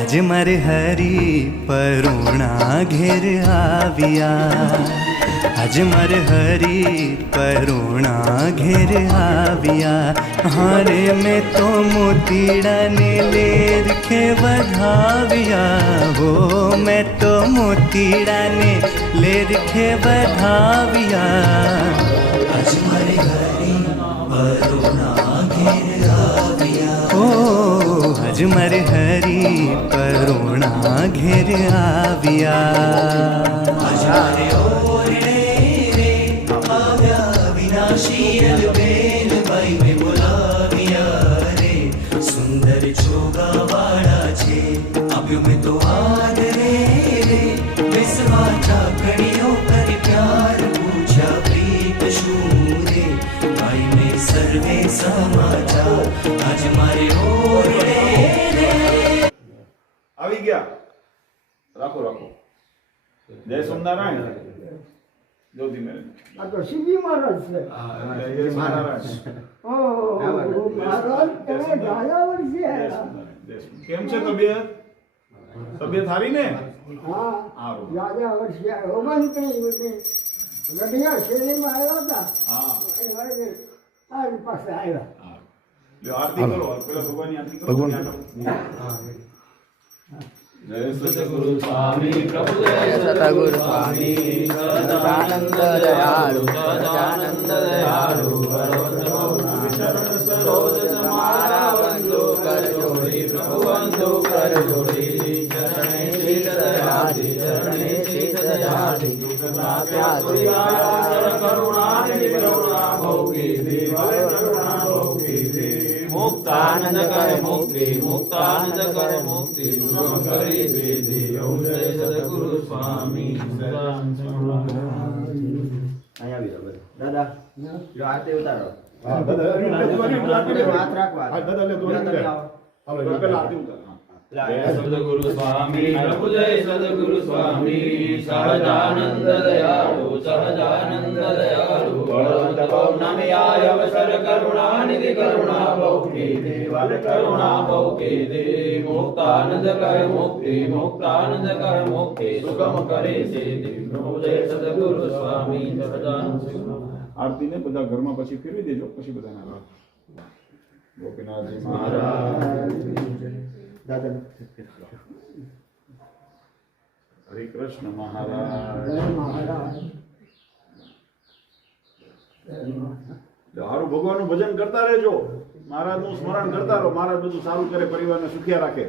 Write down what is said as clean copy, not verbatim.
आज मारे हरी परुणा घेर आविया, आज मारे हरी परुणा घेर आविया। हारे में तो मोतीड़ा ने लेर के बधाविया हो, मैं तो मोतीड़ा ने लेर के बधाविया। आज मारे हरी परुणा घेर आविया, ओ आज मारे हरी परुणा घेर आविया। आज मारे ओरडे रे आव्या विनाशी अलबेल बाई में बोलाविया रे। सुंदर छोगावाड़ा छे आव्यो में तो आदरे रे। विसवाचा कड़ियों कर प्यार पूछा प्रीत शू रे। बाई में सर्वे समाचार आज मारे ओरडे रे। આવી ગયા રાખો રાખો જય સોમનારાયણ જોધી મેરે આ તો શિવજી મહારાજ છે. જય મહારાજ ઓહો મહારાજ તમે ગયા વર્ષે આવ્યા. કેમ છે તબિયત તબિયત સારી ને હા સારું ગયા વર્ષે આવ્યા. 29 ગઢિયા શેરીમાં આવ્યા હતા. હા એ વળગે આજ પાસે આવ્યા. હા લ્યો આરતી કરો પેલા ભગવાનની આરતી કરો જય સતગુરુ સ્વામી પ્રભુ जय सतगुरु स्वामी सदानंद दयालु सदानंद दयालु सरोज समारा बंधु कर जोड़ी प्रभु बंधु कर जोड़ी चरणे शीत दयादि चरणे शीत दयादि करुणा करुणा भोगी देव करुणा भोगी देव मुक्तानंद कर मुक्ति मुक्तानंद कर मुक्ति सुगम करी वेदी ओम जय सद्गुरु स्वामी दादा जो आरती उतारो हाथ रखवा जय सद्गुरु स्वामी प्रभु जय सद्गुरु स्वामी सहजानंद दयालु सहजानंद दयालु बलवंत पौर्णमी आय अवसर करुणा निधि करुणा भौकी देवल करुणा भौकी दे मुक्तानंद कर मुक्ति मुक्तानंद कर मुक्ति सुगम करे से प्रभु जय सद्गुरु स्वामी सहजानंद આરતી ને બધા ઘરમાં પછી ફેરવી દેજો પછી બધાને ગોપીનાથજી મહારાજ દાદા હરે કૃષ્ણ મહારાજ જય મહારાજ. સારું ભગવાનનું ભજન કરતા રહેજો મહારાજનું સ્મરણ કરતા રહો મહારાજ બધું સારું કરે પરિવારને સુખિયા રાખે.